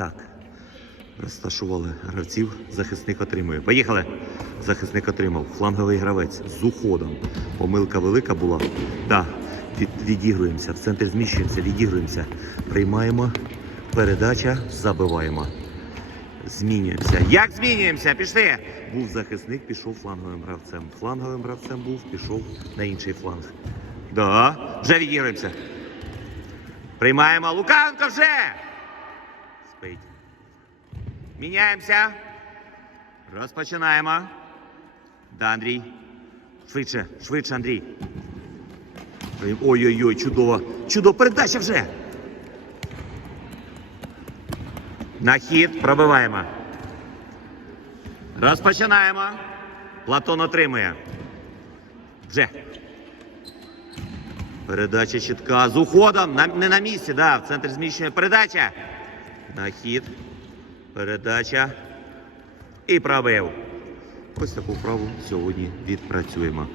Так. Розташували гравців, захисник отримує. Поїхали! Захисник отримав. Фланговий гравець з уходом. Помилка велика була. Так, від, відігруємося. В центр зміщуємося, відігруємося. Приймаємо. Передача, забиваємо. Змінюємося. Як змінюємося? Пішли! Був захисник, пішов фланговим гравцем. Фланговим гравцем був, пішов на інший фланг. Да, вже відігруємося. Приймаємо. Луканко вже! Спить. Міняємося. Розпочинаємо. Да, Андрій. Швидше, швидше, Андрій. Ой-ой-ой, чудово. Чудово, передача вже. На хід пробиваємо. Розпочинаємо. Платон отримує. Вже. Передача чітка. З уходом. На, не на місці, да, в центр зміщення. Передача. На хід. Передача. І пробив. Ось таку вправу сьогодні відпрацюємо.